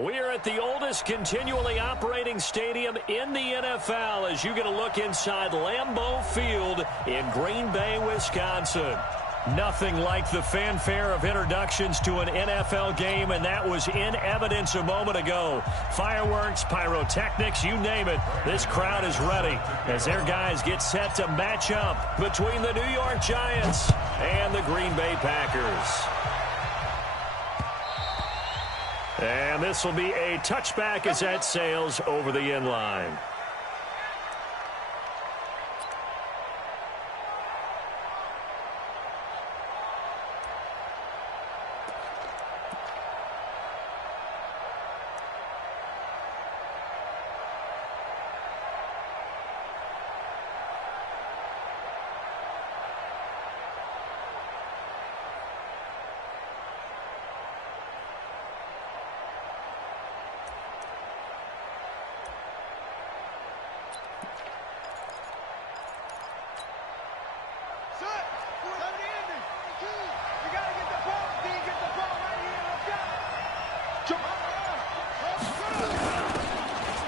We are at the oldest continually operating stadium in the NFL as you get a look inside Lambeau Field in Green Bay, Wisconsin. Nothing like the fanfare of introductions to an NFL game, and that was in evidence a moment ago. Fireworks, pyrotechnics, you name it. This crowd is ready as their guys get set to match up between the New York Giants and the Green Bay Packers. And this will be a touchback as that sails over the end line.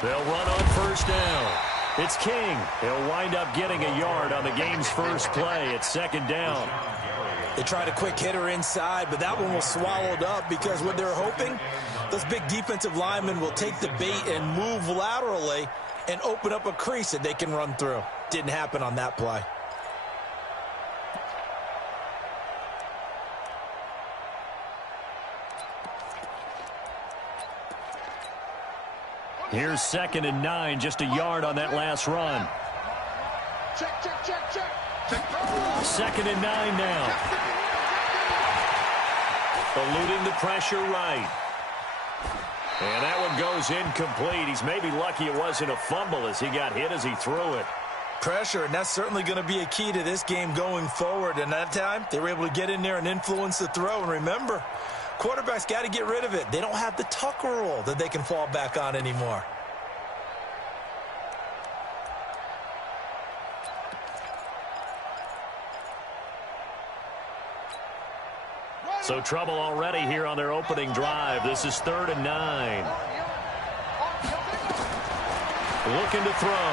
They'll run on first down. It's King. He'll wind up getting a yard on the game's first play. It's second down. They tried a quick hitter inside, but that one was swallowed up because what they're hoping, those big defensive linemen will take the bait and move laterally and open up a crease that they can run through. Didn't happen on that play. Here's 2nd and 9, just a yard on that last run. Check. 2nd and 9 now. Eluding the pressure right. And that one goes incomplete. He's maybe lucky it wasn't a fumble as he got hit as he threw it. Pressure, and that's certainly going to be a key to this game going forward. And that time, they were able to get in there and influence the throw. And remember, quarterbacks got to get rid of it. They don't have the Tucker rule that they can fall back on anymore. So trouble already here on their opening drive. This is 3rd and 9. Looking to throw.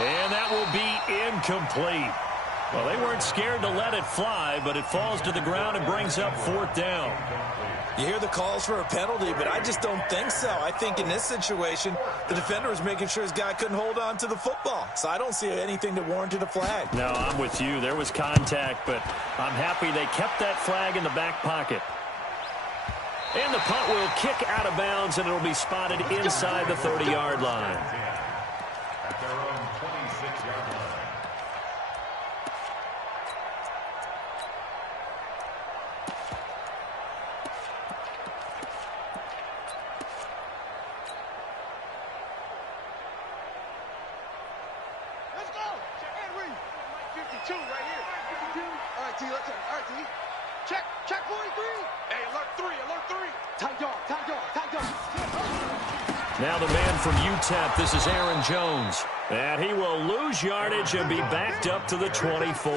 And that will be incomplete. Well, they weren't scared to let it fly, but it falls to the ground and brings up 4th down. You hear the calls for a penalty, but I just don't think so. I think in this situation, the defender was making sure his guy couldn't hold on to the football. So I don't see anything that warranted a flag. No, I'm with you. There was contact, but I'm happy they kept that flag in the back pocket. And the punt will kick out of bounds, and it'll be spotted inside the 30-yard line. At their own 26-yard line. Check 43. Hey, alert 3. Tight dog. Now the man from UTEP, this is Aaron Jones. And he will lose yardage and be backed up to the 24.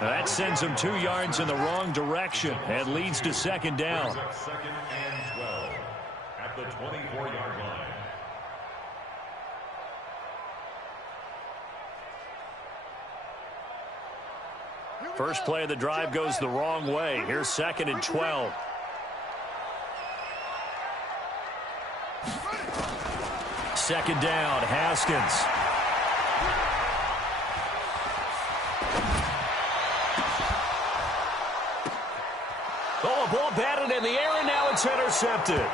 That sends him 2 yards in the wrong direction and leads to 2nd down. 2nd and 12 at the 24-yard line. First play of the drive goes the wrong way. Here's 2nd and 12. Second down, Haskins. Oh, a ball batted in the air, and now it's intercepted.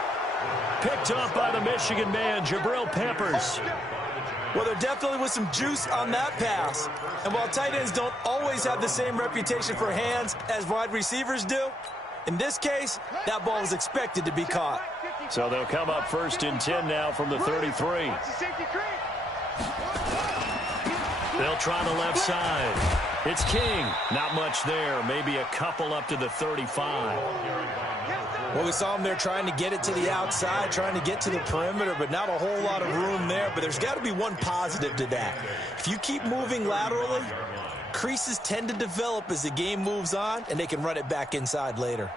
Picked up by the Michigan man, Jabril Peppers. Well, there definitely was some juice on that pass. And while tight ends don't always have the same reputation for hands as wide receivers do, in this case, that ball was expected to be caught. So they'll come up 1st and 10 now from the 33. They'll try the left side. It's King. Not much there. Maybe a couple up to the 35. Well, we saw him there trying to get it to the outside, trying to get to the perimeter, but not a whole lot of room there. But there's got to be one positive to that. If you keep moving laterally, creases tend to develop as the game moves on, and they can run it back inside later.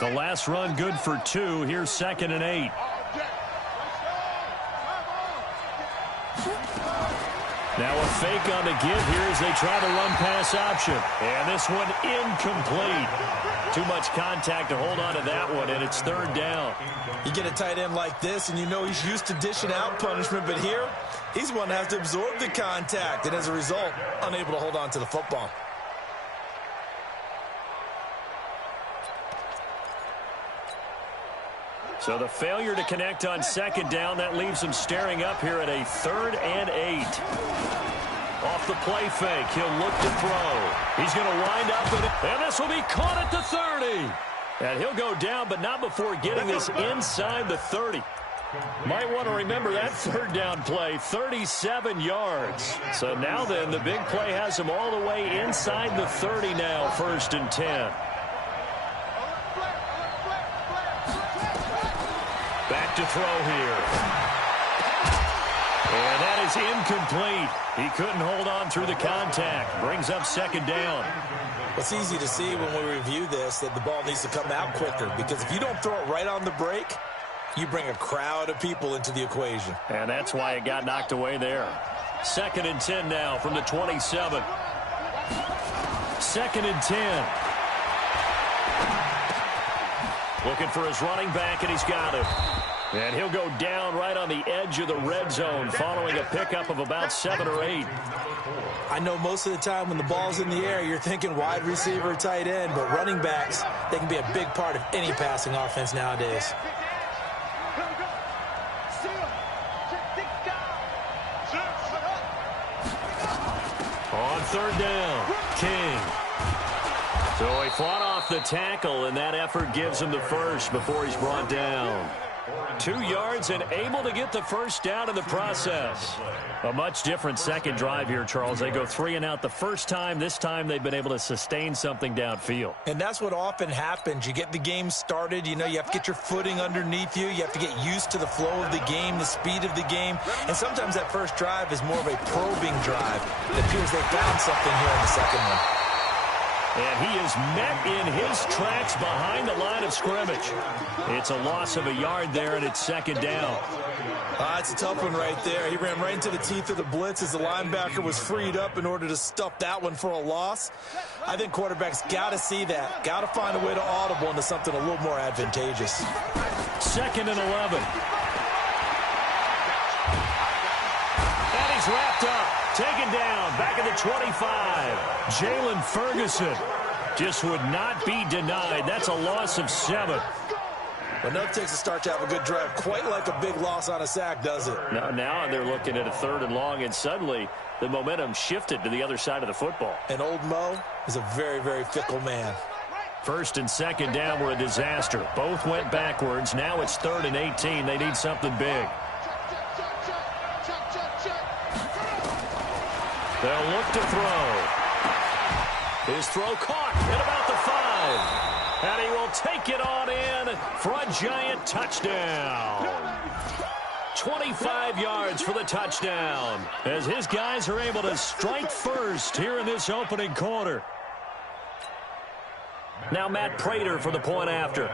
The last run good for 2. Here's 2nd and 8. Now a fake on the give here as they try to run pass option. And this one incomplete. Too much contact to hold on to that one, and it's 3rd down. You get a tight end like this, and you know he's used to dishing out punishment, but here, he's one that has to absorb the contact, and as a result, unable to hold on to the football. So the failure to connect on 2nd down, that leaves him staring up here at a 3rd and 8. Off the play fake, he'll look to throw. He's going to wind up with it, and this will be caught at the 30. And he'll go down, but not before getting this inside the 30. Might want to remember that 3rd down play, 37 yards. So now then, the big play has him all the way inside the 30 now, 1st and 10. Back to throw here. And that is incomplete. He couldn't hold on through the contact. Brings up 2nd down. It's easy to see when we review this that the ball needs to come out quicker, because if you don't throw it right on the break, you bring a crowd of people into the equation. And that's why it got knocked away there. 2nd and 10 now from the 27. 2nd and 10. Looking for his running back, and he's got it. And he'll go down right on the edge of the red zone following a pickup of about 7 or 8. I know most of the time when the ball's in the air, you're thinking wide receiver, tight end, but running backs, they can be a big part of any passing offense nowadays. On 3rd down, King. So he fought off the tackle, and that effort gives him the first before he's brought down. 2 yards and able to get the first down in the process. A much different second drive here, Charles. They go 3 and out the first time. This time they've been able to sustain something downfield. And that's what often happens. You get the game started. You know, you have to get your footing underneath you. You have to get used to the flow of the game, the speed of the game. And sometimes that first drive is more of a probing drive. It appears they found something here in the second one. And he is met in his tracks behind the line of scrimmage. It's a loss of a yard there, and it's 2nd down. It's a tough one right there. He ran right into the teeth of the blitz as the linebacker was freed up in order to stuff that one for a loss. I think quarterbacks got to see that. Got to find a way to audible into something a little more advantageous. 2nd and 11. And he's wrapped up. Taken down, back at the 25. Jalen Ferguson just would not be denied. That's a loss of 7. But enough takes a start to have a good drive. Quite like a big loss on a sack, does it? Now they're looking at a 3rd and long, and suddenly the momentum shifted to the other side of the football. And old Mo is a very, very fickle man. 1st and 2nd down were a disaster. Both went backwards. Now it's 3rd and 18. They need something big. They'll look to throw. His throw caught at about the 5. And he will take it on in for a giant touchdown. 25 yards for the touchdown as his guys are able to strike first here in this opening quarter. Now Matt Prater for the point after.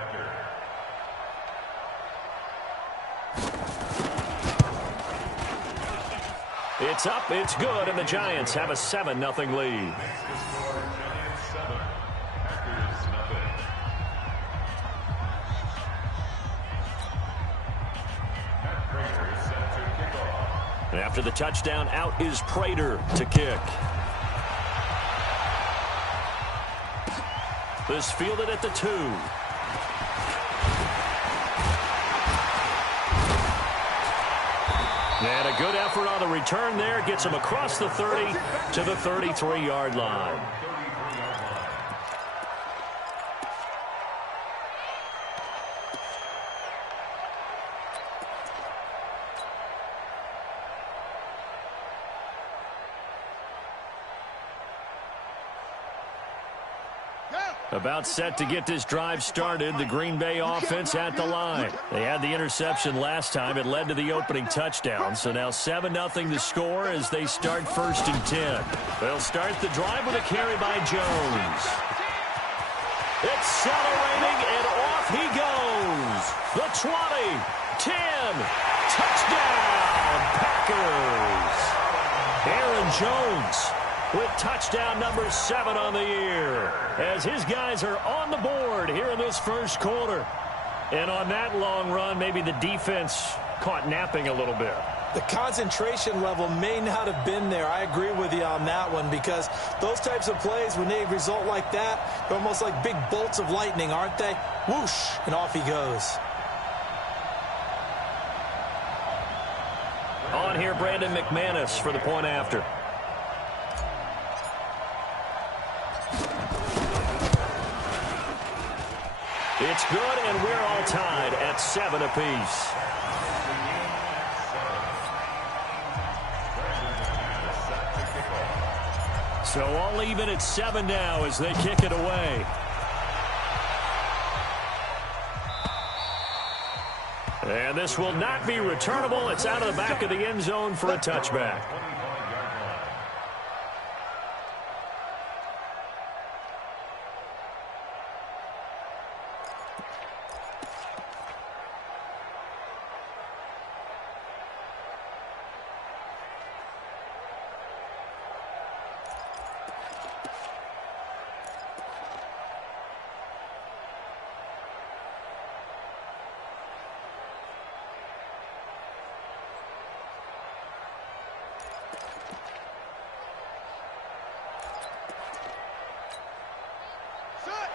It's up, it's good, and the Giants have a 7-0 lead. And after the touchdown, out is Prater to kick. This fielded at the 2. And a good effort on the return there. Gets him across the 30 to the 33-yard line. About set to get this drive started, the Green Bay offense at the line. They had the interception last time. It led to the opening touchdown. So now 7-0 the score as they start 1st and 10. They'll start the drive with a carry by Jones. Accelerating and 20, 10, touchdown, Packers. Aaron Jones with touchdown number 7 on the year, as his guys are on the board here in this first quarter. And on that long run, maybe the defense caught napping a little bit. The concentration level may not have been there. I agree with you on that one, because those types of plays, when they result like that, they're almost like big bolts of lightning, aren't they? Whoosh, and off he goes. On here, Brandon McManus for the point after. It's good, and we're all tied at 7 apiece. So all even at 7 now as they kick it away. And this will not be returnable. It's out of the back of the end zone for a touchback.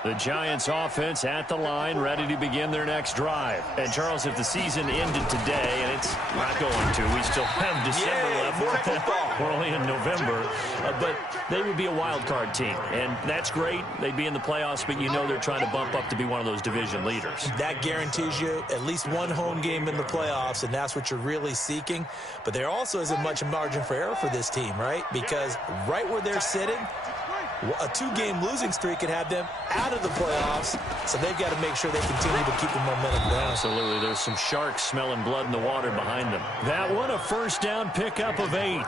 The Giants offense at the line, ready to begin their next drive. And, Charles, if the season ended today, and it's not going to, we still have December left. We're only in November. But they would be a wild card team. And that's great. They'd be in the playoffs, but you know they're trying to bump up to be one of those division leaders. That guarantees you at least one home game in the playoffs, and that's what you're really seeking. But there also isn't much margin for error for this team, right? Because right where they're sitting, a 2-game losing streak could have them out of the playoffs, so they've got to make sure they continue to keep the momentum going. Absolutely. There's some sharks smelling blood in the water behind them. That one, a first down pickup of 8.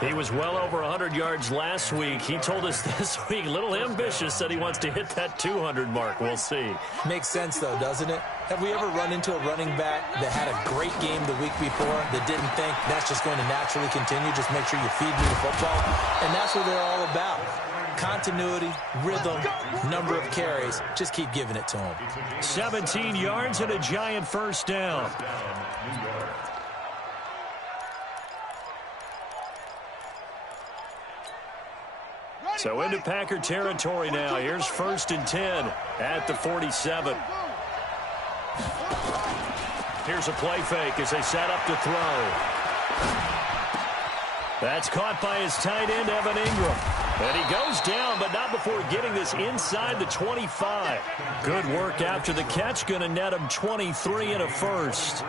He was well over 100 yards last week. He told us this week, a little ambitious, said he wants to hit that 200 mark. We'll see. Makes sense, though, doesn't it? Have we ever run into a running back that had a great game the week before that didn't think that's just going to naturally continue? Just make sure you feed me the football. And that's what they're all about. Continuity, rhythm, number of carries. Just keep giving it to him. 17 yards and a Giant first down. So into Packer territory now. Here's 1st and 10 at the 47. Here's a play fake as they set up to throw. That's caught by his tight end, Evan Ingram. And he goes down, but not before getting this inside the 25. Good work after the catch. Going to net him 23 and a first.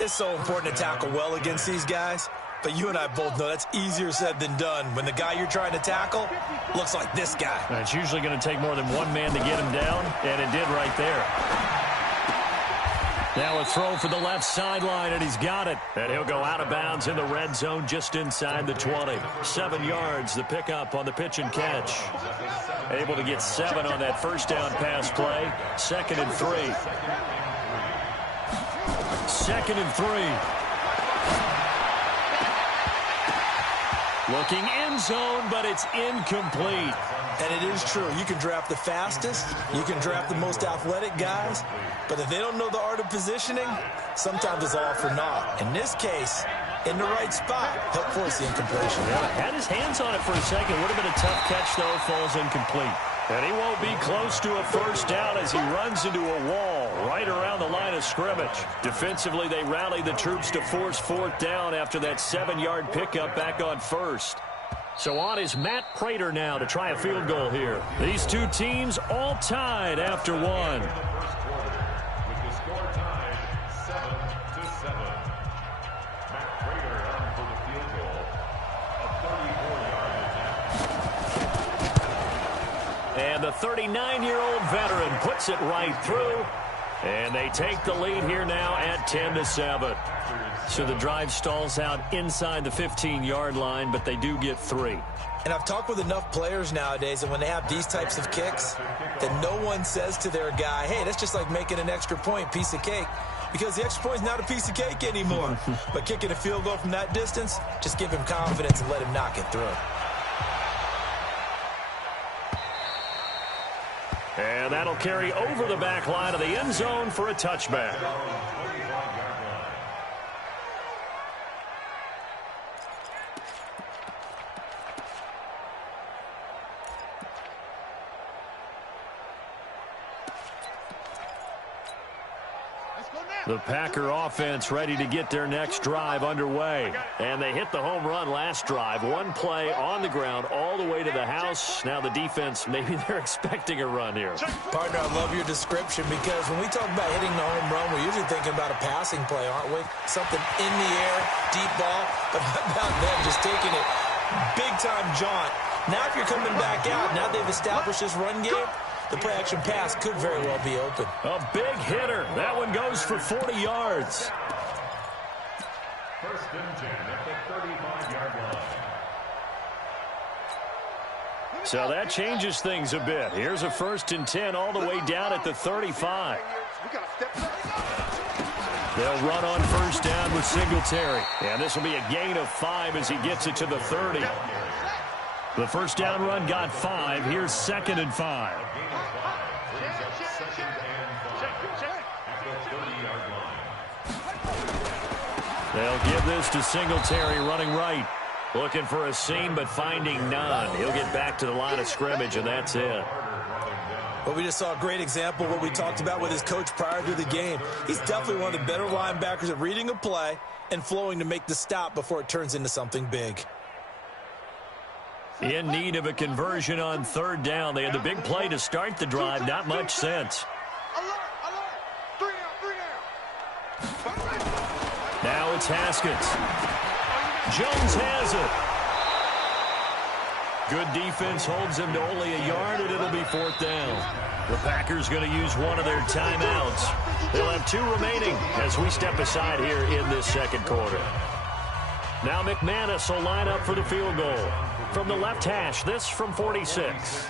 It's so important to tackle well against these guys. But you and I both know that's easier said than done when the guy you're trying to tackle looks like this guy. And it's usually going to take more than one man to get him down, and it did right there. Now a throw for the left sideline, and he's got it. And he'll go out of bounds in the red zone just inside the 20. 7 yards, the pickup on the pitch and catch. Able to get 7 on that first down pass play. 2nd and 3. 2nd and 3. Looking end zone, but it's incomplete. And it is true. You can draft the fastest. You can draft the most athletic guys. But if they don't know the art of positioning, sometimes it's all for naught. In this case, in the right spot, help force the incompletion. Yeah, had his hands on it for a second. Would have been a tough catch, though. Falls incomplete. And he won't be close to a first down as he runs into a wall right around the line of scrimmage. Defensively, they rally the troops to force 4th down after that 7-yard pickup back on 1st. So on is Matt Prater now to try a field goal here. These two teams all tied after 1. With the score tied 7-7. Matt Prater on for the field goal. A 34-yard attempt. And the 39-year-old veteran puts it right through. And they take the lead here now at 10-7. So the drive stalls out inside the 15-yard line, but they do get 3. And I've talked with enough players nowadays, and when they have these types of kicks, that no one says to their guy, hey, that's just like making an extra point, piece of cake. Because the extra point is not a piece of cake anymore. But kicking a field goal from that distance, just give him confidence and let him knock it through. And that'll carry over the back line of the end zone for a touchback. The Packer offense ready to get their next drive underway. And they hit the home run last drive. One play on the ground all the way to the house. Now the defense, maybe they're expecting a run here. Partner, I love your description because when we talk about hitting the home run, we're usually thinking about a passing play, aren't we? Something in the air, deep ball. But how about them just taking it big-time jaunt? Now if you're coming back out, now they've established this run game, the play-action pass could very well be open. A big hitter. That one goes for 40 yards. First and 10 at the 35-yard line. So that changes things a bit. Here's a 1st and 10 all the way down at the 35. They'll run on 1st down with Singletary. And this will be a gain of 5 as he gets it to the 30. The 1st down run got 5. Here's 2nd and 5. They'll give this to Singletary running right. Looking for a seam, but finding none. He'll get back to the line of scrimmage, and that's it. Well, we just saw a great example of what we talked about with his coach prior to the game. He's definitely one of the better linebackers at reading a play and flowing to make the stop before it turns into something big. In need of a conversion on 3rd down. They had the big play to start the drive. Not much sense. Now it's Haskins. Jones has it. Good defense holds him to only a yard, and it'll be 4th down. The Packers going to use one of their timeouts. They'll have 2 remaining as we step aside here in this 2nd quarter. Now McManus will line up for the field goal. From the left hash, this from 46.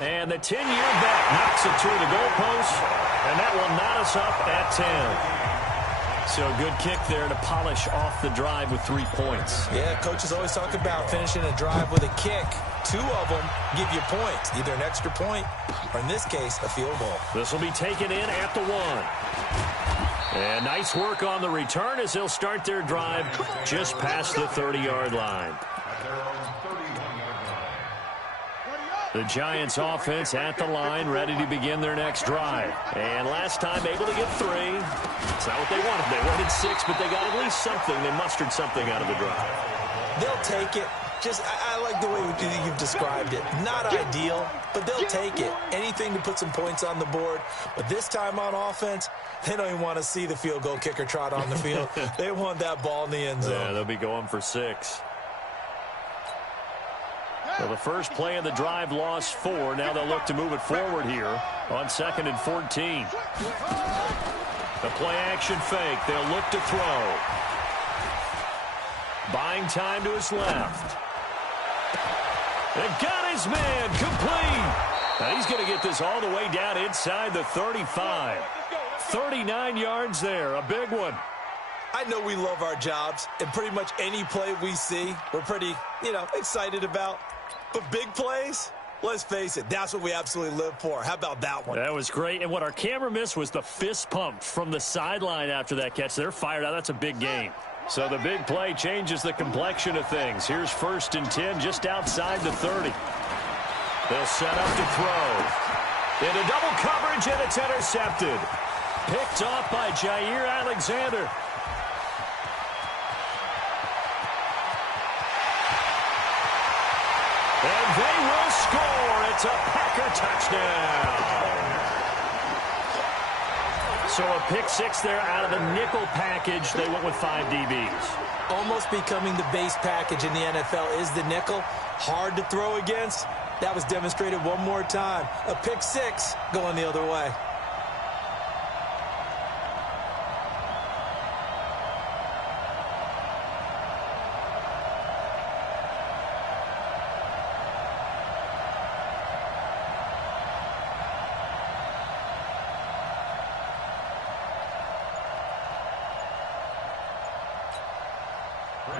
And the 10-year back knocks it through the goalpost, and that will knot us up at 10. So a good kick there to polish off the drive with 3 points. Yeah, coaches always talk about finishing a drive with a kick. 2 of them give you points, either an extra point or, in this case, a field goal. This will be taken in at the 1. And nice work on the return as they'll start their drive just past the 30-yard line. The Giants offense at the line, ready to begin their next drive. And last time able to get 3. It's not what they wanted. They wanted 6, but they got at least something. They mustered something out of the drive. They'll take it. Just, I like the way you've described it. Not ideal, but they'll take it. Anything to put some points on the board. But this time on offense, they don't even want to see the field goal kicker trot on the field. They want that ball in the end zone. Yeah, they'll be going for 6. Well, the first play of the drive lost 4. Now they'll look to move it forward here on 2nd and 14. The play-action fake. They'll look to throw. Buying time to his left. They've got his man complete. Now he's going to get this all the way down inside the 35. 39 yards there. A big one. I know we love our jobs, and pretty much any play we see, we're pretty, excited about. But big plays, let's face it, that's what we absolutely live for. How about that one? That was great. And what our camera missed was the fist pump from the sideline after that catch. They're fired out. That's a big game. So the big play changes the complexion of things. Here's 1st and 10 just outside the 30. They'll set up to throw. Into double coverage, and it's intercepted. Picked off by Jair Alexander. And they will score. It's a Packer touchdown. So a pick 6 there out of the nickel package. They went with 5 DBs. almost becoming the base package in the NFL is the nickel. Hard to throw against. That was demonstrated one more time. A pick six going the other way.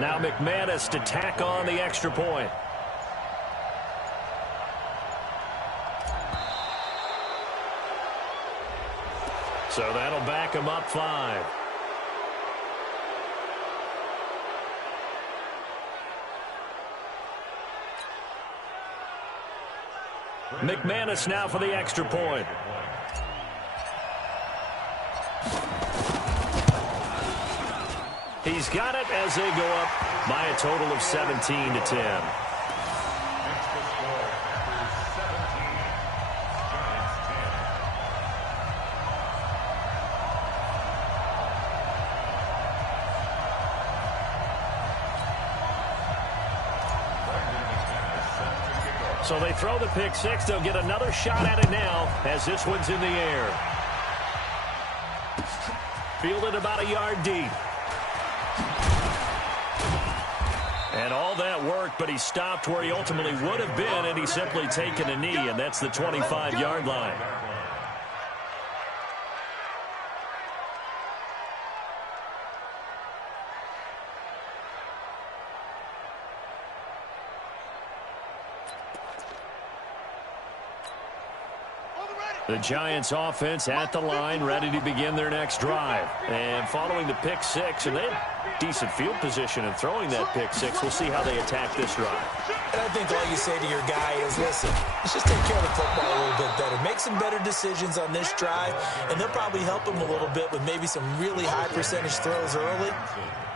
Now McManus to tack on the extra point. So that'll back him up 5. McManus now for the extra point. He's got it as they go up by a total of 17 to 10. So they throw the pick six. They'll get another shot at it now as this one's in the air. Fielded about a yard deep. And all that work, but he stopped where he ultimately would have been, and he's simply taken a knee, and that's the 25-yard line. The Giants offense at the line, ready to begin their next drive. And following the pick six, and they had decent field position in throwing that pick six. We'll see how they attack this drive. And I think all you say to your guy is, listen, let's just take care of the football a little bit better. Make some better decisions on this drive, and they'll probably help him a little bit with maybe some really high percentage throws early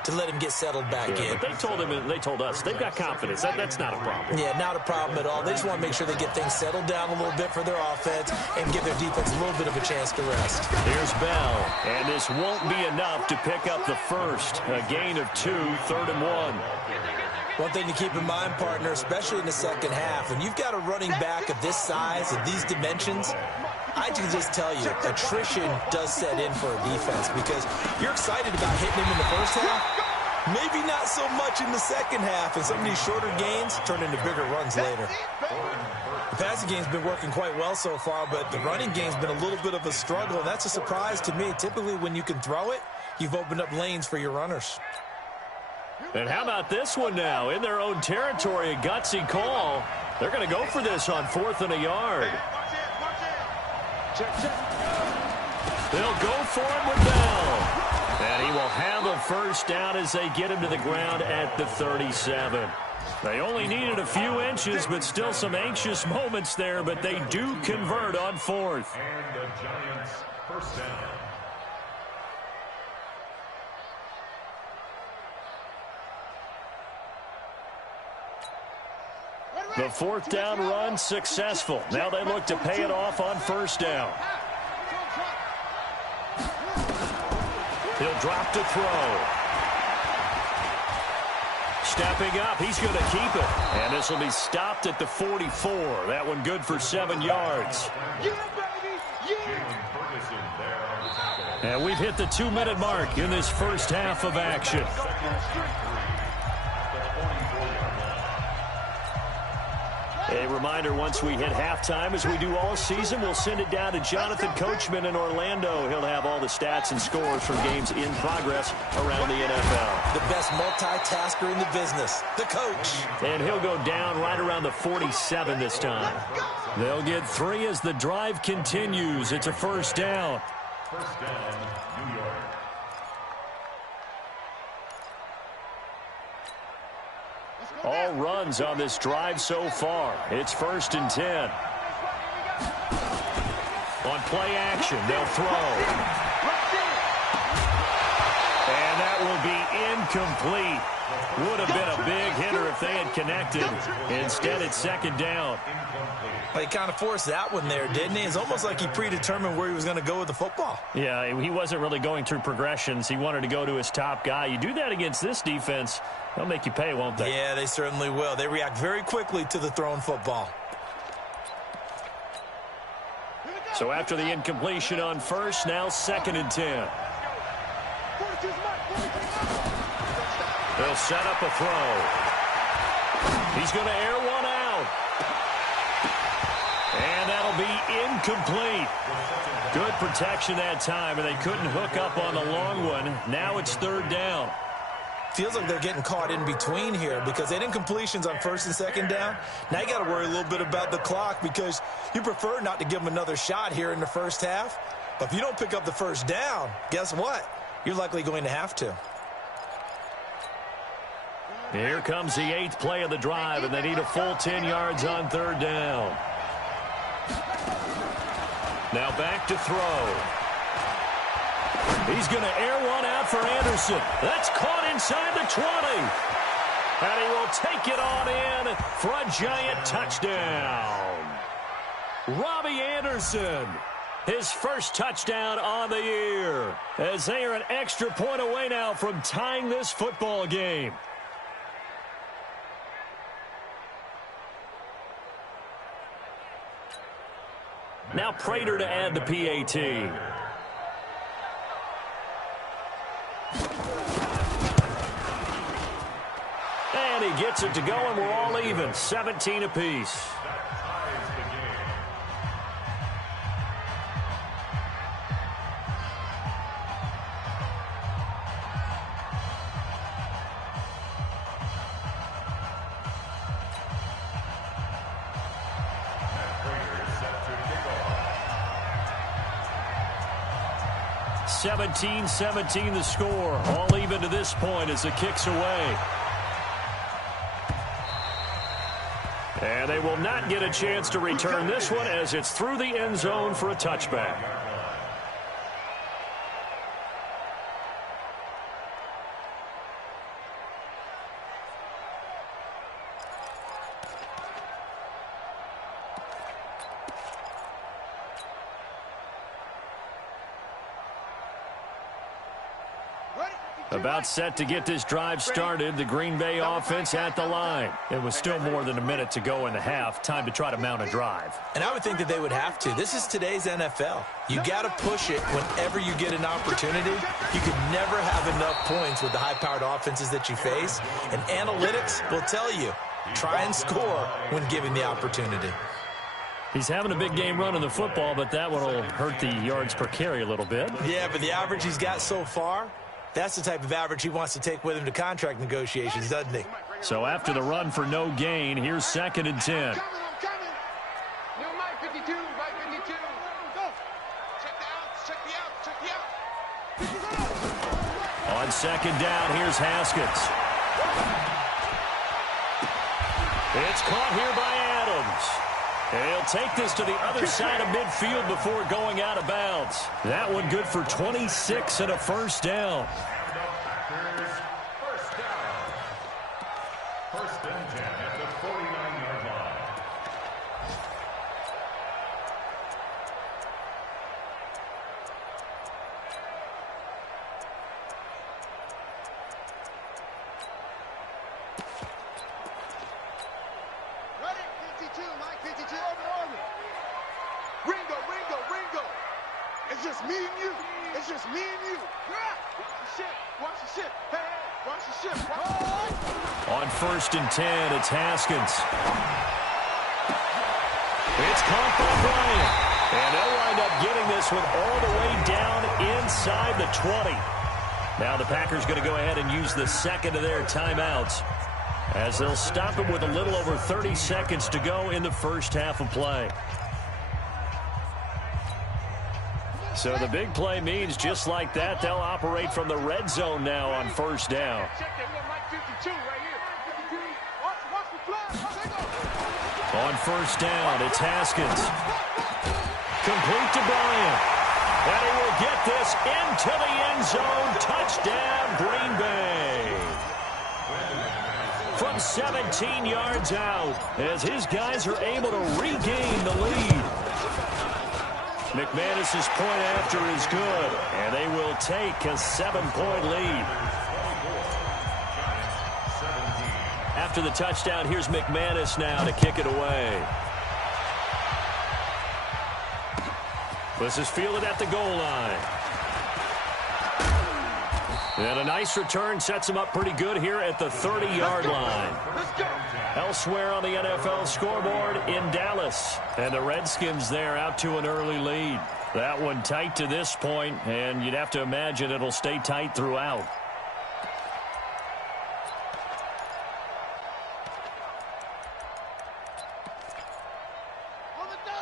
to let him get settled back in. But they told him, and they told us, they've got confidence. That's not a problem. Yeah, not a problem at all. They just want to make sure they get things settled down a little bit for their offense and give their defense a little bit of a chance to rest. Here's Bell, and this won't be enough to pick up the first. A gain of 2, 3rd and 1. One thing to keep in mind, partner, especially in the second half, when you've got a running back of this size and these dimensions, I can just tell you, attrition does set in for a defense because you're excited about hitting him in the first half, maybe not so much in the second half, and some of these shorter gains turn into bigger runs later. The passing game's been working quite well so far, but the running game's been a little bit of a struggle, and that's a surprise to me. Typically, when you can throw it, you've opened up lanes for your runners. And how about this one now? In their own territory, a gutsy call. They're going to go for this on 4th and a yard. They'll go for it with Bell. And he will handle first down as they get him to the ground at the 37. They only needed a few inches, but still some anxious moments there, but they do convert on 4th. And the Giants first down. The 4th down run successful. Now they look to pay it off on 1st down. He'll drop to throw. Stepping up, he's going to keep it. And this will be stopped at the 44. That one good for 7 yards. And we've hit the 2-minute mark in this first half of action. A reminder, once we hit halftime, as we do all season, we'll send it down to Jonathan Coachman in Orlando. He'll have all the stats and scores from games in progress around the NFL. The best multitasker in the business, the coach. And he'll go down right around the 47 this time. They'll get 3 as the drive continues. It's a 1st down. First down, New York. All runs on this drive so far. It's 1st and 10. On play action, they'll throw. And that will be incomplete. Would have been a big hitter if they had connected. Instead, it's second down. He kind of forced that one there, didn't he? It's almost like he predetermined where he was going to go with the football. Yeah, he wasn't really going through progressions. He wanted to go to his top guy. You do that against this defense, they'll make you pay, won't they? Yeah, they certainly will. They react very quickly to the thrown football. So after the incompletion on first, now 2nd and 10. They'll set up a throw. He's going to air one out. And that'll be incomplete. Good protection that time, and they couldn't hook up on the long one. Now it's 3rd down. Feels like they're getting caught in between here because they had incompletions on 1st and 2nd down. Now you got to worry a little bit about the clock because you prefer not to give them another shot here in the first half. But if you don't pick up the 1st down, guess what? You're likely going to have to. Here comes the 8th play of the drive, and they need a full 10 yards on 3rd down. Now back to throw. He's going to air one out for Anderson. That's caught inside the 20. And he will take it on in for a giant touchdown. Robbie Anderson, his first touchdown on the year, as they are an extra point away now from tying this football game. Now Prater to add the PAT. And he gets it to go, and we're all even, 17 apiece. Prater 17-17 the score. All even to this point as the kick's away. And they will not get a chance to return this one as it's through the end zone for a touchback. About set to get this drive started. The Green Bay offense at the line. It was still more than a minute to go in the half. Time to try to mount a drive. And I would think that they would have to. This is today's NFL. You got to push it whenever you get an opportunity. You could never have enough points with the high-powered offenses that you face. And analytics will tell you, try and score when given the opportunity. He's having a big game running the football, but that one will hurt the yards per carry a little bit. Yeah, but the average he's got so far, that's the type of average he wants to take with him to contract negotiations, doesn't he? So after the run for no gain, here's 2nd and 10. I'm coming. No, Mike 52, Mike 52. Go. Check the out. On 2nd down, here's Haskins. It's caught here by Adams. And he'll take this to the other side of midfield before going out of bounds. That one good for 26 and a 1st down. First and 10 at the 49-yard line. Ready? 52, Mike 52. Ringo. It's just me and you. It's just me and you. Watch the shit. Hey, watch the shit. On 1st and 10, it's Haskins. It's caught by Bryant. And they'll wind up getting this one all the way down inside the 20. Now the Packers going to go ahead and use the 2nd of their timeouts, as they'll stop it with a little over 30 seconds to go in the first half of play. So the big play means just like that, they'll operate from the red zone now on 1st down. On 1st down, it's Haskins. Complete to Bryant. And he will get this into the end zone. Touchdown, Green Bay. from 17 yards out as his guys are able to regain the lead. McManus's point after is good, and they will take a 7-point lead. After the touchdown, here's McManus now to kick it away. This is fielded at the goal line. And a nice return sets him up pretty good here at the 30-yard line. Elsewhere on the NFL scoreboard in Dallas. And the Redskins there out to an early lead. That one tight to this point, and you'd have to imagine it'll stay tight throughout.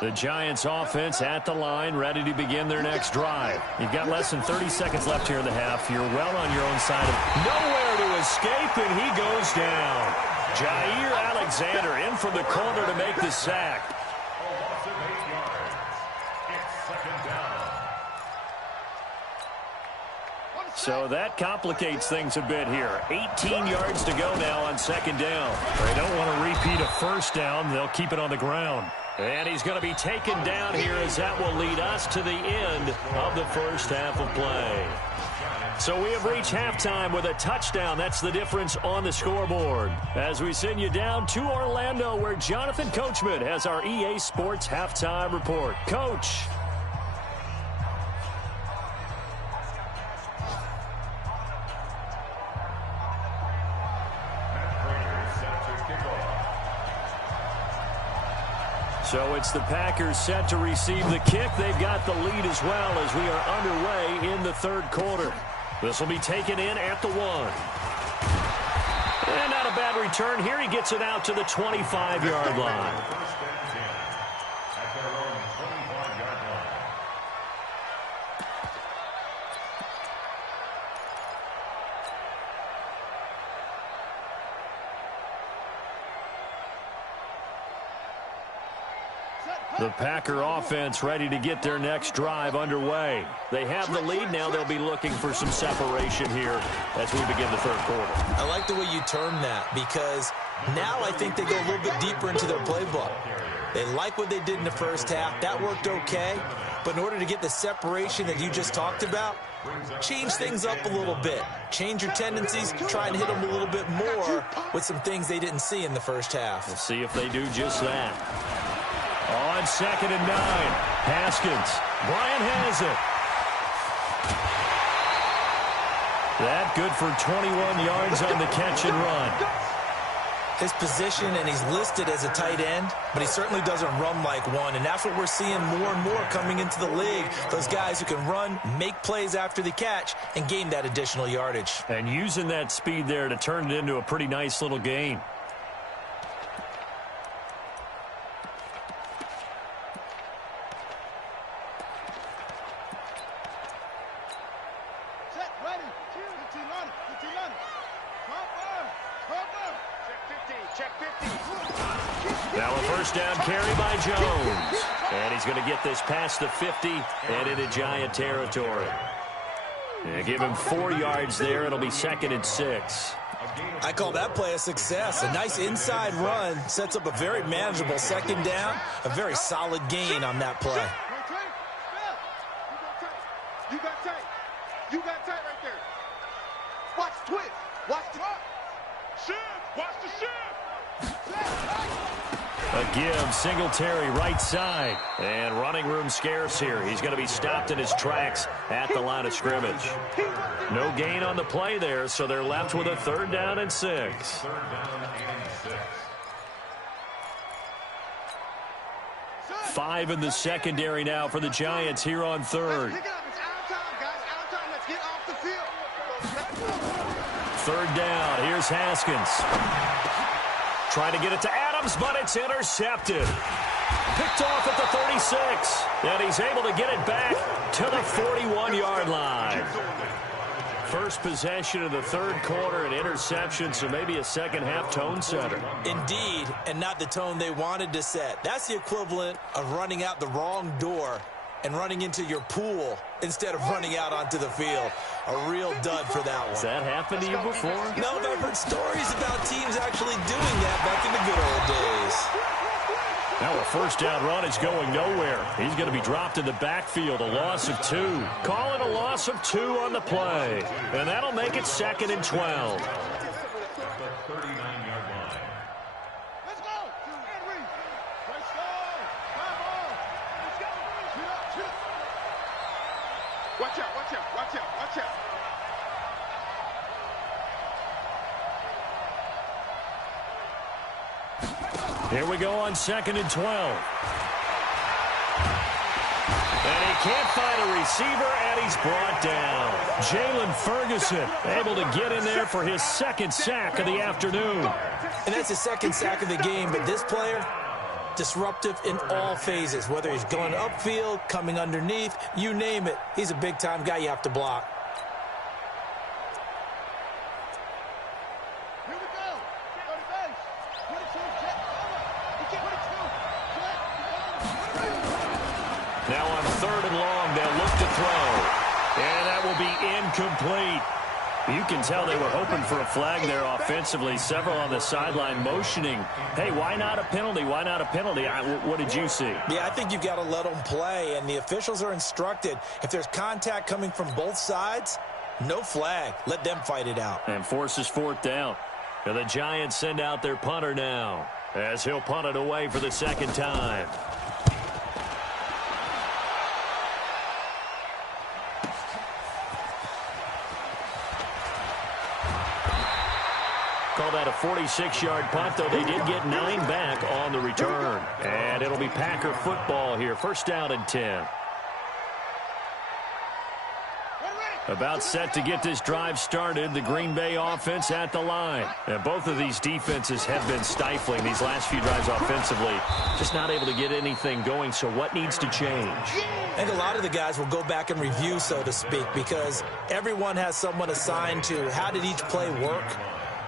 The Giants offense at the line, ready to begin their next drive. You've got less than 30 seconds left here in the half. You're well on your own side of nowhere to escape, and he goes down. Jair Alexander in from the corner to make the sack. So that complicates things a bit here. 18 yards to go now on second down. They don't want to repeat a first down. They'll keep it on the ground. And he's going to be taken down here as that will lead us to the end of the first half of play. So we have reached halftime with a touchdown. That's the difference on the scoreboard. As we send you down to Orlando, where Jonathan Coachman has our EA Sports halftime report. Coach. So it's the Packers set to receive the kick. They've got the lead as well as we are underway in the third quarter. This will be taken in at the 1. And not a bad return here. He gets it out to the 25-yard line. The Packer offense ready to get their next drive underway. They have the lead now. They'll be looking for some separation here as we begin the third quarter. I like the way you term that, because now I think they go a little bit deeper into their playbook. They like what they did in the first half. That worked okay. But in order to get the separation that you just talked about, change things up a little bit. Change your tendencies, try and hit them a little bit more with some things they didn't see in the first half. We'll see if they do just that. On 2nd and 9, Haskins. Bryant has it. That good for 21 yards on the catch and run. His position, and he's listed as a tight end, but he certainly doesn't run like one, and that's what we're seeing more and more coming into the league. Those guys who can run, make plays after the catch, and gain that additional yardage. And using that speed there to turn it into a pretty nice little gain. Now a first down carry by Jones. And he's going to get this past the 50 and into Giant territory. And give him 4 yards there. It'll be 2nd and 6. I call that play a success. A nice inside run sets up a very manageable second down. A very solid gain on that play. You got tight. You got tight right there. Watch the twist. Watch the shift. Watch the shift. A give, Singletary right side. And running room scarce here. He's going to be stopped in his tracks at the line of scrimmage. No gain on the play there, so they're left with a 3rd down and 6. Five in the secondary now for the Giants here on 3rd. 3rd down, here's Haskins. Trying to get it to Adams, but it's intercepted. Picked off at the 36. And he's able to get it back to the 41-yard line. First possession of the third quarter, an interception, so maybe a second half tone setter. Indeed, and not the tone they wanted to set. That's the equivalent of running out the wrong door and running into your pool instead of running out onto the field. A real dud for that one. Has that happened to you before? No, but I've heard stories about teams actually doing that back in the good old days. Now a first down run is going nowhere. He's going to be dropped in the backfield, a loss of 2. Call it a loss of 2 on the play. And that'll make it 2nd and 12. The 39-yard line. Let's go. Henry. Let's go. Come on. Let's go. Shoot up, shoot up. Watch out, watch out, watch out, watch out. Here we go on 2nd and 12. And he can't find a receiver, and he's brought down. Jalen Ferguson able to get in there for his 2nd sack of the afternoon. And that's his 2nd sack of the game, but this player, disruptive in all phases, whether he's going upfield, coming underneath, you name it. He's a big-time guy you have to block. Here we go. Go to base. 22, check. He get 22. Now on 3rd and long, they'll look to throw. And that will be incomplete. You can tell they were hoping for a flag there offensively. Several on the sideline motioning, hey, why not a penalty? Why not a penalty? What did you see? Yeah, I think you've got to let them play, and the officials are instructed. If there's contact coming from both sides, no flag. Let them fight it out. And forces 4th down. And the Giants send out their punter now, as he'll punt it away for the 2nd time. Call that a 46-yard punt, though they did get 9 back on the return. And it'll be Packer football here. 1st down and 10. About set to get this drive started, the Green Bay offense at the line. And both of these defenses have been stifling these last few drives offensively. Just not able to get anything going, so what needs to change? I think a lot of the guys will go back and review, so to speak, because everyone has someone assigned to how did each play work.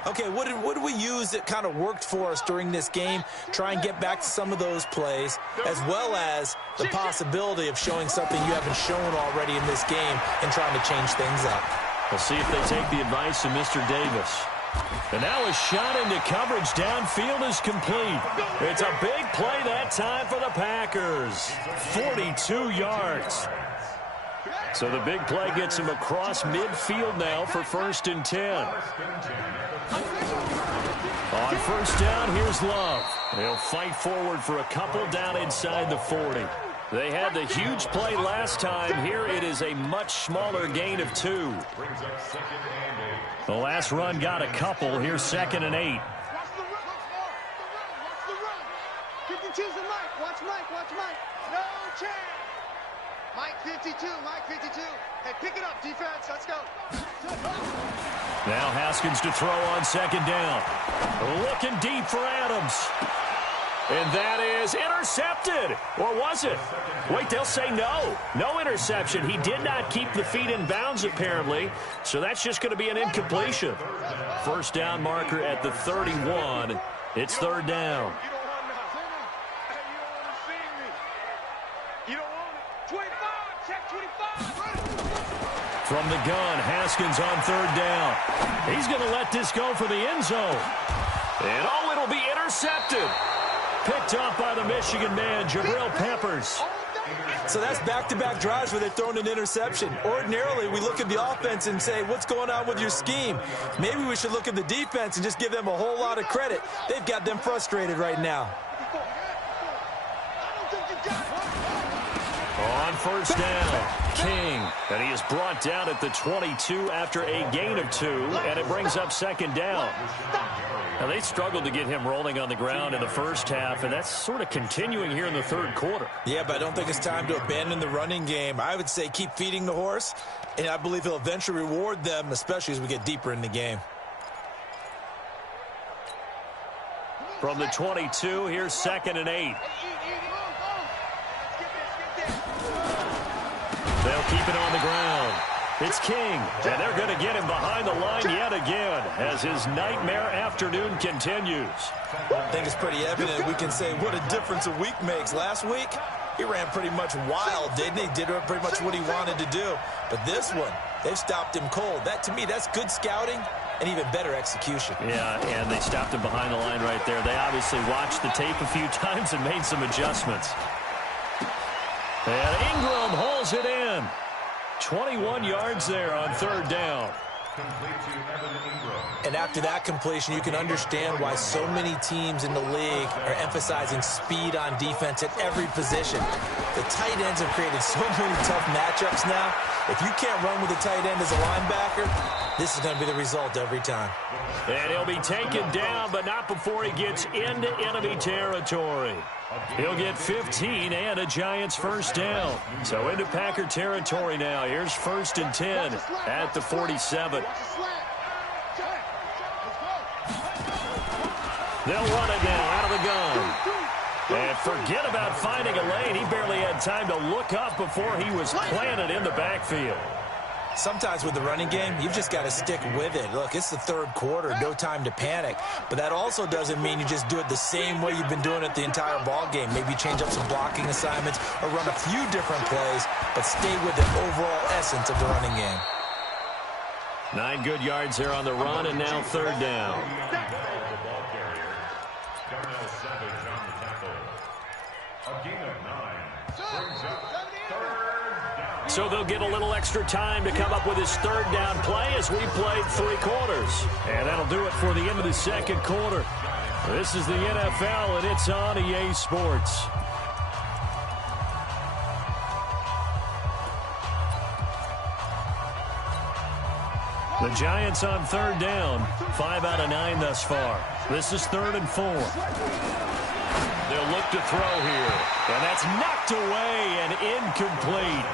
Okay, what did we use that kind of worked for us during this game? Try and get back to some of those plays, as well as the possibility of showing something you haven't shown already in this game and trying to change things up. We'll see if they take the advice of Mr. Davis. And now a shot into coverage downfield is complete. It's a big play that time for the Packers. 42 yards. So the big play gets him across midfield now for 1st and 10. On 1st down, here's Love. He'll fight forward for a couple down inside the 40. They had the huge play last time. Here it is a much smaller gain of 2. The last run got a couple. Here's 2nd and 8. Watch the run. Watch the run. Pick and choose the Mike. Watch Mike. Watch Mike. No chance. Mike 52. Mike 52. Hey, pick it up, defense. Let's go. Now Haskins to throw on 2nd down. Looking deep for Adams. And that is intercepted. Or was it? Wait, they'll say no. No interception. He did not keep the feet in bounds, apparently. So that's just going to be an incompletion. 1st down marker at the 31. It's 3rd down. You don't want nothing. Hey, you don't want to see me. You don't want it. 25. Check 25. From the gun, Haskins on 3rd down. He's going to let this go for the end zone. And oh, it'll be intercepted. Picked up by the Michigan man, Jabril Peppers. So that's back-to-back drives where they're throwing an interception. Ordinarily, we look at the offense and say, what's going on with your scheme? Maybe we should look at the defense and just give them a whole lot of credit. They've got them frustrated right now. On 1st down, King. And he is brought down at the 22 after a gain of 2. And it brings up 2nd down. Now, they struggled to get him rolling on the ground in the first half, and that's sort of continuing here in the 3rd quarter. Yeah, but I don't think it's time to abandon the running game. I would say keep feeding the horse, and I believe he'll eventually reward them, especially as we get deeper in the game. From the 22, here's 2nd and 8. They'll keep it on the ground. It's King, and they're going to get him behind the line yet again as his nightmare afternoon continues. I think it's pretty evident. We can say what a difference a week makes. Last week, He ran pretty much wild, didn't he? Did pretty much what he wanted to do. But this one, they've stopped him cold. That, to me, that's good scouting and even better execution. Yeah, and they stopped him behind the line right there. They obviously watched the tape a few times and made some adjustments. And Ingram hauls it in. 21 yards there on third down. And after that completion, you can understand why so many teams in the league are emphasizing speed on defense at every position. The tight ends have created so many tough matchups now. If you can't run with a tight end as a linebacker, this is going to be the result every time. And he'll be taken down, but not before he gets into enemy territory. He'll get 15 and a Giants first down. So into Packer territory now. Here's 1st and 10 at the 47. They'll run it now out of the gun. And forget about finding a lane. He barely had time to look up before he was planted in the backfield. Sometimes with the running game, you've just got to stick with it. Look, it's the third quarter, no time to panic. But that also doesn't mean you just do it the same way you've been doing it the entire ball game. Maybe change up some blocking assignments or run a few different plays, but stay with the overall essence of the running game. 9 good yards there on the run, and now third down. So they'll get a little extra time to come up with his third down play as we played 3 quarters. And that'll do it for the end of the second quarter. This is the NFL, and it's on EA Sports. The Giants on third down, 5 out of 9 thus far. This is 3rd and 4. They'll look to throw here, and that's knocked away and incomplete.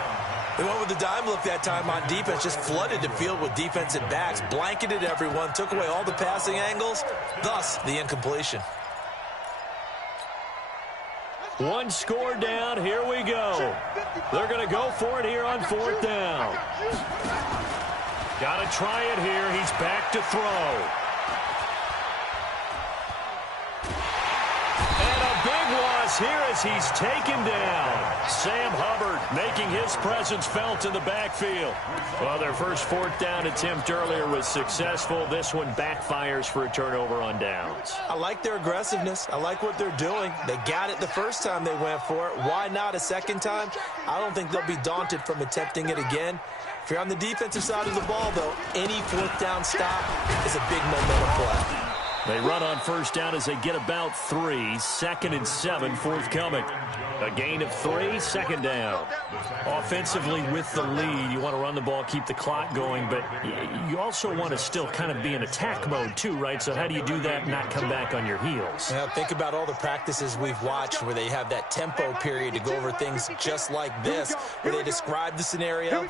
They went with the dime look that time on defense, just flooded the field with defensive backs, blanketed everyone, took away all the passing angles, thus the incompletion. 1 score down, here we go. They're going to go for it here on 4th down. Got to try it here, he's back to throw. Here as he's taken down. Sam Hubbard making his presence felt in the backfield. Well, their first 4th down attempt earlier was successful. This one backfires for a turnover on downs. I like their aggressiveness. I like what they're doing. They got it the first time they went for it. Why not a second time? I don't think they'll be daunted from attempting it again. If you're on the defensive side of the ball, though, any 4th down stop is a big momentum play. They run on first down as they get about 3. 2nd and 7 forthcoming. A gain of 3, 2nd down. Offensively with the lead, you want to run the ball, keep the clock going, but you also want to still kind of be in attack mode too, right? So how do you do that and not come back on your heels? Now, think about all the practices we've watched where they have that tempo period to go over things just like this, where they describe the scenario,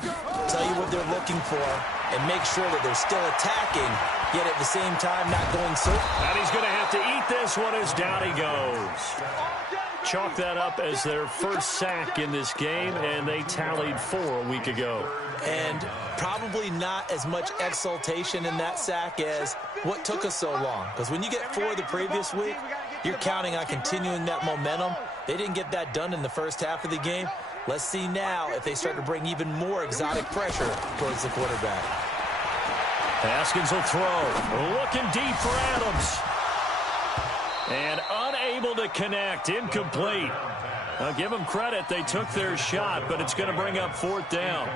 tell you what they're looking for, and make sure that they're still attacking, yet at the same time not going so. And he's going to have to eat this one as down he goes. Chalk that up as their first sack in this game, and they tallied 4 a week ago. And probably not as much exultation in that sack as what took us so long. Because when you get 4 the previous week, you're counting on continuing that momentum. They didn't get that done in the first half of the game. Let's see now if they start to bring even more exotic pressure towards the quarterback. Haskins will throw. Looking deep for Adams. And unable to connect. Incomplete. I'll give them credit. They took their shot, but it's going to bring up 4th down.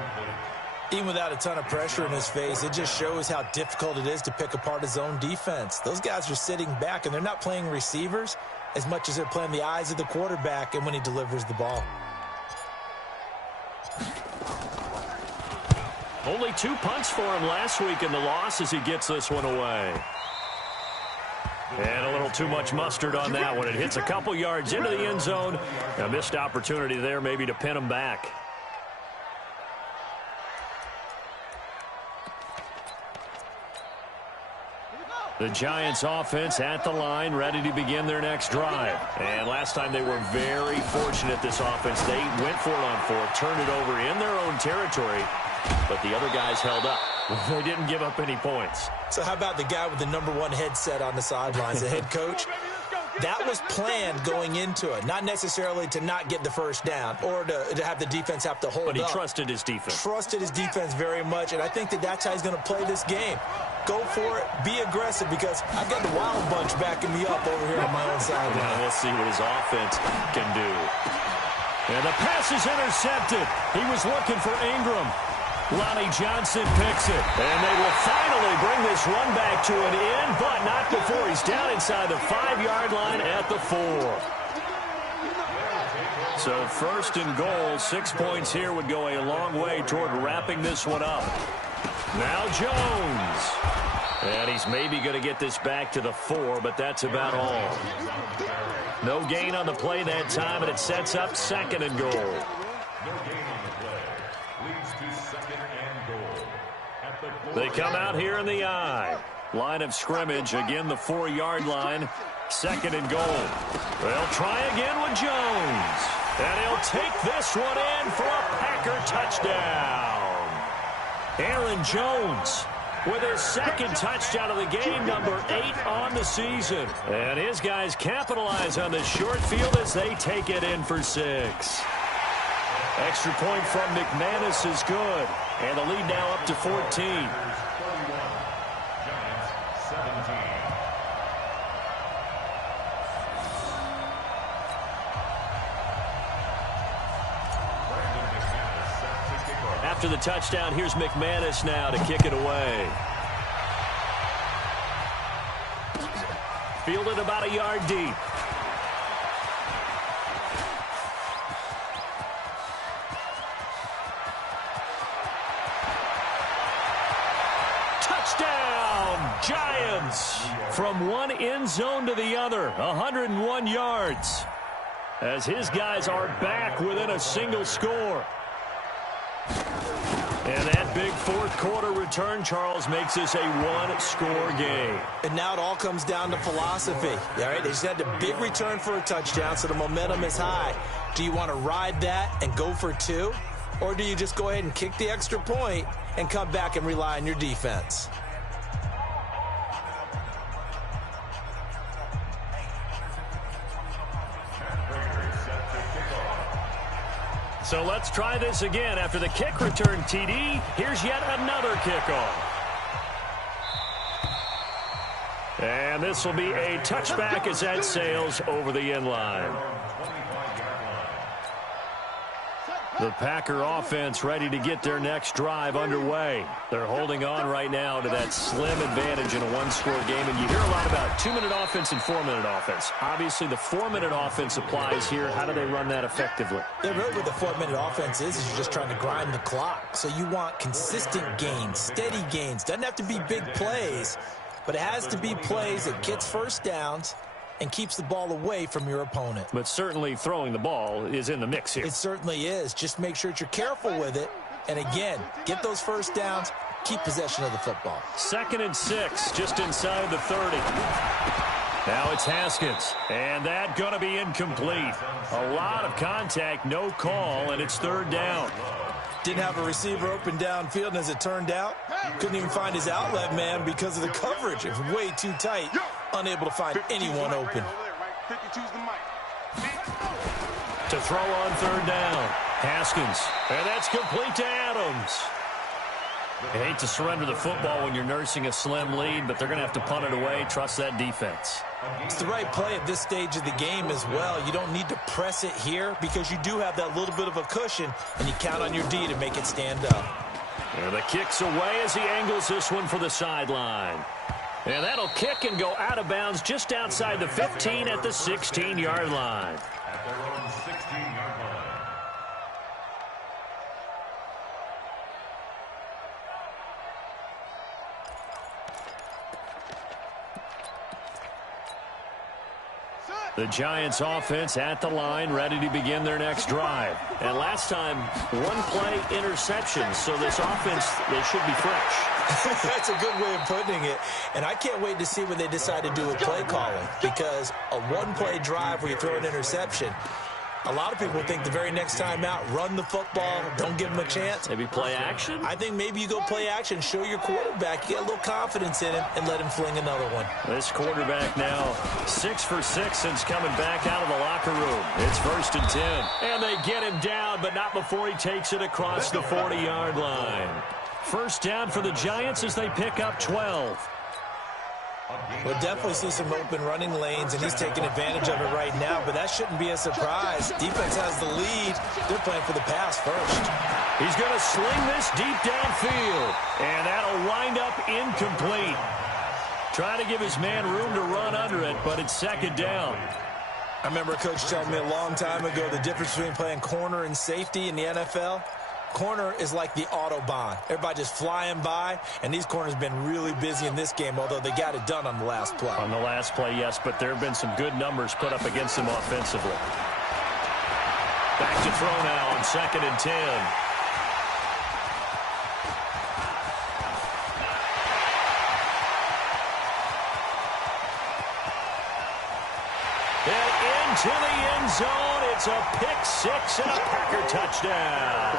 Even without a ton of pressure in his face, it just shows how difficult it is to pick apart his own defense. Those guys are sitting back, and they're not playing receivers as much as they're playing the eyes of the quarterback and when he delivers the ball. Only 2 punts for him last week in the loss as he gets this one away. And a little too much mustard on that one. It hits a couple yards into the end zone. A missed opportunity there maybe to pin him back. The Giants offense at the line, ready to begin their next drive. And last time they were very fortunate, this offense. They went for it on 4th, turned it over in their own territory, but the other guys held up. They didn't give up any points. So how about the guy with the #1 headset on the sidelines, the head coach? that was planned going into it, not necessarily to not get the first down or to have the defense have to hold up. But he trusted his defense. Trusted his defense very much, and I think that's how he's going to play this game. Go for it, be aggressive, because I've got the Wild Bunch backing me up over here on my own side. Now we'll see what his offense can do. And the pass is intercepted. He was looking for Ingram. Lonnie Johnson picks it. And they will finally bring this run back to an end, but not before he's down inside the 5-yard line at the 4. So first and goal, 6 points here would go a long way toward wrapping this one up. Now Jones. And he's maybe going to get this back to the 4, but that's about all. No gain on the play that time, and it sets up second and goal. No gain on the play. Leads to second and goal. At the They come out here in the I. Line of scrimmage, again the 4-yard line. Second and goal. They'll try again with Jones. And he'll take this one in for a Packer touchdown. Aaron Jones with his second touchdown of the game, number 8 on the season. And his guys capitalize on the short field as they take it in for 6. Extra point from McManus is good. And the lead now up to 14. 31. Giants 17. After the touchdown, here's McManus now to kick it away. Fielded about a yard deep. Touchdown, Giants! From one end zone to the other, 101 yards. As his guys are back within a single score. And that big fourth-quarter return, Charles, makes this a one-score game. And now it all comes down to philosophy. All right, they just had a big return for a touchdown, so the momentum is high. Do you want to ride that and go for 2? Or do you just go ahead and kick the extra point and come back and rely on your defense? So let's try this again. After the kick return TD, here's yet another kickoff. And this will be a touchback as that sails over the end line. The Packer offense ready to get their next drive underway. They're holding on right now to that slim advantage in a one-score game. And you hear a lot about 2-minute offense and 4-minute offense. Obviously, the 4-minute offense applies here. How do they run that effectively? Yeah, really what the 4-minute offense is you're just trying to grind the clock. So you want consistent gains, steady gains. Doesn't have to be big plays, but it has to be plays that gets first downs and keeps the ball away from your opponent. But certainly throwing the ball is in the mix here. It certainly is. Just make sure that you're careful with it. And again, get those first downs, keep possession of the football. 2nd and 6, just inside the 30. Now it's Haskins, and that going to be incomplete. A lot of contact, no call, and it's 3rd down. Didn't have a receiver open downfield, and as it turned out, couldn't even find his outlet man because of the coverage. It was way too tight, unable to find anyone open. To throw on 3rd down, Haskins, and that's complete to Adams. I hate to surrender the football when you're nursing a slim lead, but they're going to have to punt it away. Trust that defense. It's the right play at this stage of the game as well. You don't need to press it here because you do have that little bit of a cushion, and you count on your D to make it stand up. And the kick's away as he angles this one for the sideline. And that'll kick and go out of bounds just outside the 15 at the 16-yard line. At their own 16-yard line. The Giants offense at the line, ready to begin their next drive. And last time, one-play interception, so this offense, they should be fresh. That's a good way of putting it. And I can't wait to see when they decide to do a play calling, because a one-play drive where you throw an interception, A lot of people think the very next time out, run the football, don't give him a chance. Maybe play action? I think maybe you go play action, show your quarterback, you get a little confidence in him, and let him fling another one. This quarterback now 6 for 6 since coming back out of the locker room. It's 1st and 10. And they get him down, but not before he takes it across the 40-yard line. First down for the Giants as they pick up 12. We'll definitely see some open running lanes, and he's taking advantage of it right now, but that shouldn't be a surprise. Defense has the lead. They're playing for the pass first. He's going to sling this deep downfield, and that'll wind up incomplete. Trying to give his man room to run under it, but it's 2nd down. I remember a coach telling me a long time ago the difference between playing corner and safety in the NFL. Corner is like the Autobahn. Everybody just flying by, and these corners have been really busy in this game, although they got it done on the last play. On the last play, yes, but there have been some good numbers put up against them offensively. Back to throw now on 2nd and 10. And into the end zone. It's a pick 6 and a Packer touchdown.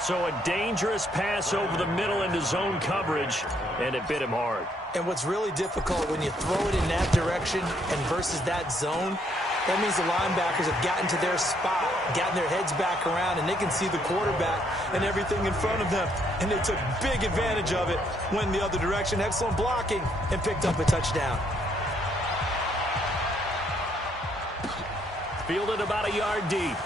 So a dangerous pass over the middle into zone coverage, and it bit him hard. And what's really difficult when you throw it in that direction and versus that zone, that means the linebackers have gotten to their spot, gotten their heads back around, and they can see the quarterback and everything in front of them. And they took big advantage of it, went the other direction, excellent blocking, and picked up a touchdown. Fielded about a yard deep.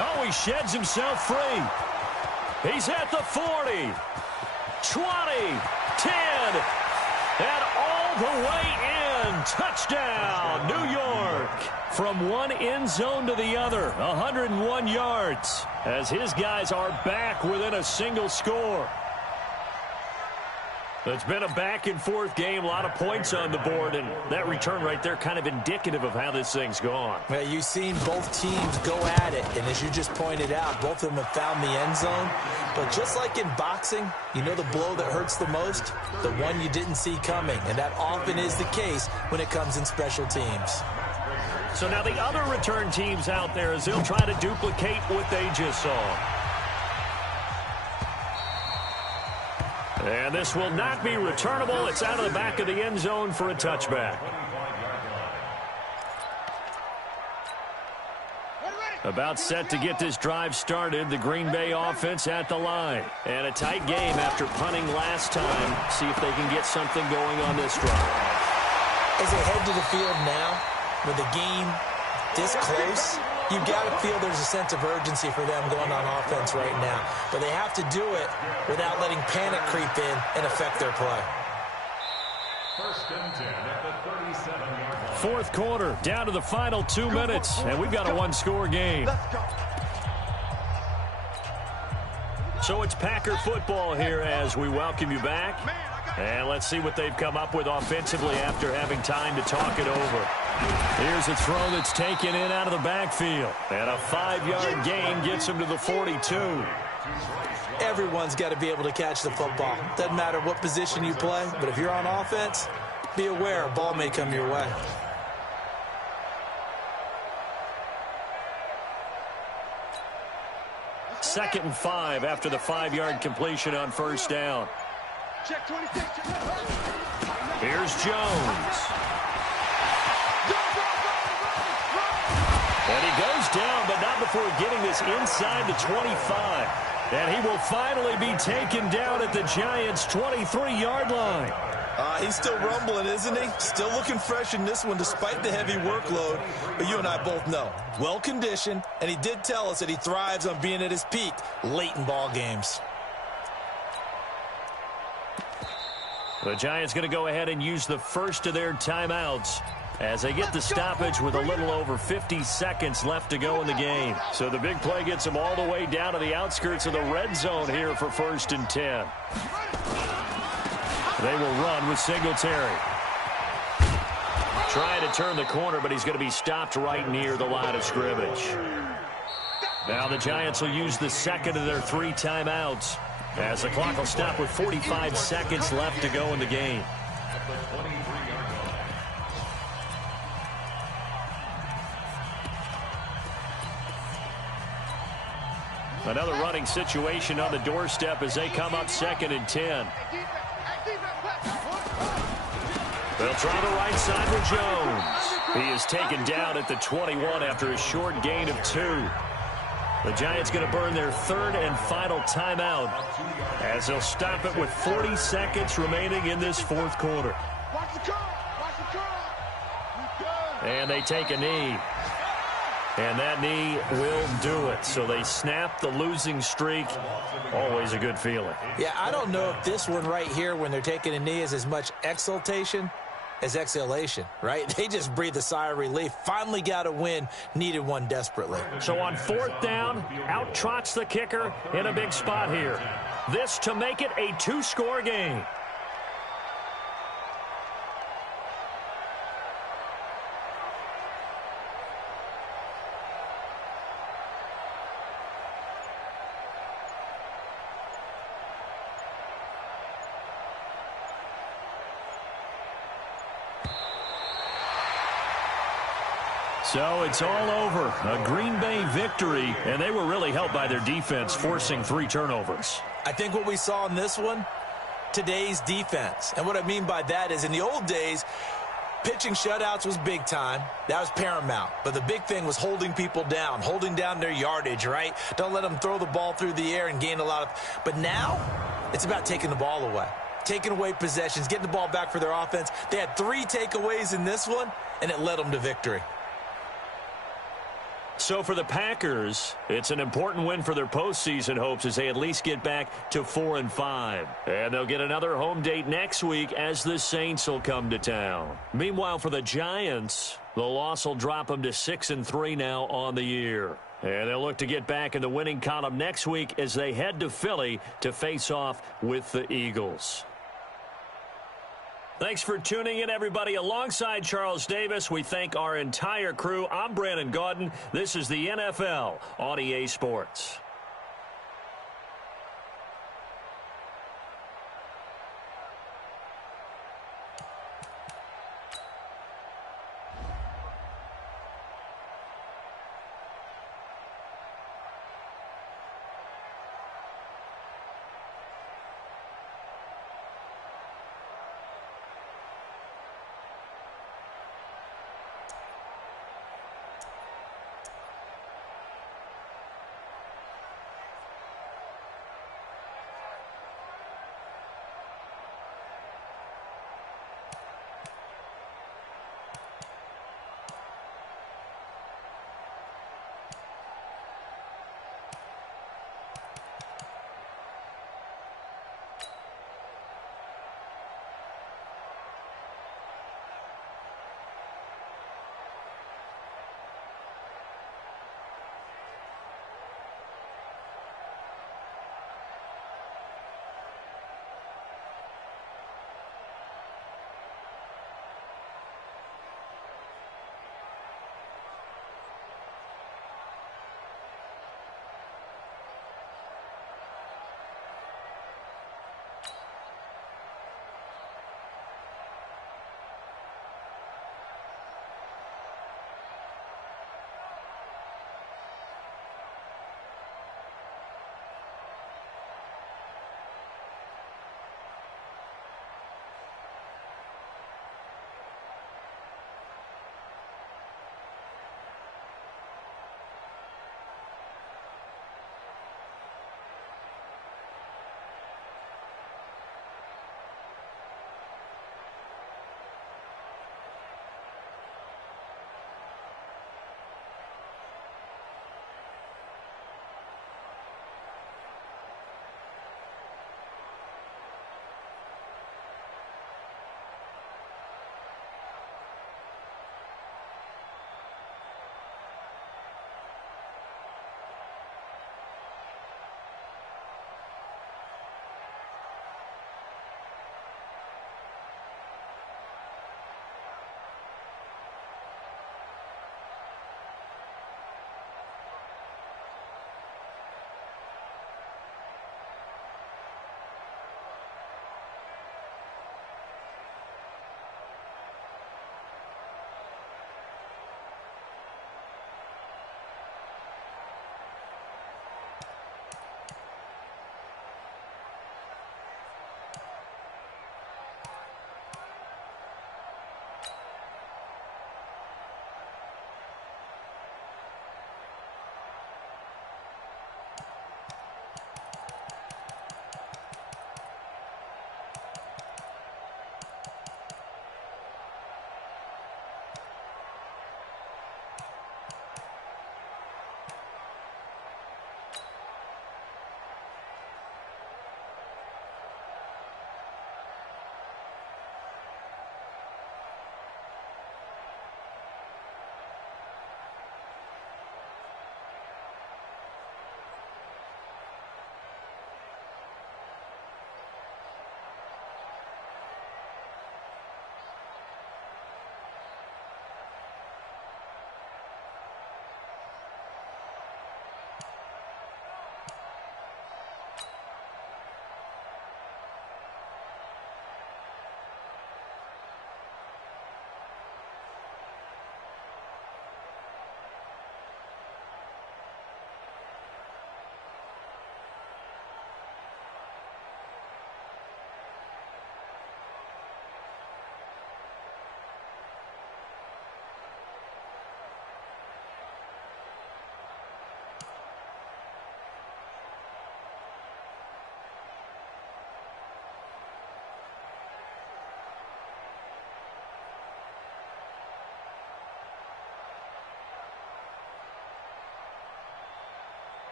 Oh, he sheds himself free. He's at the 40, 20, 10, and all the way in. Touchdown, New York. From one end zone to the other, 101 yards, as his guys are back within a single score. It's been a back-and-forth game, a lot of points on the board, and that return right there kind of indicative of how this thing's gone. Well, you've seen both teams go at it, and as you just pointed out, both of them have found the end zone. But just like in boxing, you know the blow that hurts the most? The one you didn't see coming, and that often is the case when it comes in special teams. So now the other return teams out there, as they'll try to duplicate what they just saw. And this will not be returnable. It's out of the back of the end zone for a touchback. About set to get this drive started. The Green Bay offense at the line. And a tight game after punting last time. See if they can get something going on this drive. As they head to the field now, with the game this close, you've got to feel there's a sense of urgency for them going on offense right now. But they have to do it without letting panic creep in and affect their play. 1st and 10 at the 37-yard line. Fourth quarter, down to the final 2 minutes, and we've got a one-score game. So it's Packer football here as we welcome you back. And let's see what they've come up with offensively after having time to talk it over. Here's a throw that's taken in out of the backfield. And a 5-yard gain gets him to the 42. Everyone's got to be able to catch the football. Doesn't matter what position you play, but if you're on offense, be aware a ball may come your way. Second and 5 after the 5-yard completion on first down. Check 26. Here's Jones. And he goes down, but not before getting this inside the 25. And he will finally be taken down at the Giants' 23-yard line. He's still rumbling, isn't he? Still looking fresh in this one despite the heavy workload. But you and I both know, well-conditioned, and he did tell us that he thrives on being at his peak late in ball games. The Giants going to go ahead and use the first of their timeouts as they get the stoppage with a little over 50 seconds left to go in the game. So the big play gets them all the way down to the outskirts of the red zone here for 1st and 10. They will run with Singletary. Trying to turn the corner, but he's going to be stopped right near the line of scrimmage. Now the Giants will use the second of their 3 timeouts as the clock will stop with 45 seconds left to go in the game. Another running situation on the doorstep as they come up 2nd and 10. They'll try the right side with Jones. He is taken down at the 21 after a short gain of 2. The Giants going to burn their 3rd and final timeout as they'll stop it with 40 seconds remaining in this 4th quarter. And they take a knee. And that knee will do it. So they snap the losing streak. Always a good feeling. Yeah, I don't know if this one right here, when they're taking a knee, is as much exultation as exhalation, right? They just breathe a sigh of relief. Finally got a win. Needed one desperately. So on 4th down, out trots the kicker in a big spot here. This to make it a 2-score game. So it's all over. A Green Bay victory, and they were really helped by their defense, forcing 3 turnovers. I think what we saw in this one, today's defense. And what I mean by that is in the old days, pitching shutouts was big time. That was paramount. But the big thing was holding people down, holding down their yardage, right? Don't let them throw the ball through the air and gain a lot of. But now it's about taking the ball away, taking away possessions, getting the ball back for their offense. They had 3 takeaways in this one, and it led them to victory. So for the Packers, it's an important win for their postseason hopes as they at least get back to 4-5. And they'll get another home date next week as the Saints will come to town. Meanwhile, for the Giants, the loss will drop them to 6-3 now on the year. And they'll look to get back in the winning column next week as they head to Philly to face off with the Eagles. Thanks for tuning in, everybody. Alongside Charles Davis, we thank our entire crew. I'm Brandon Gaudin. This is the NFL on EA Sports.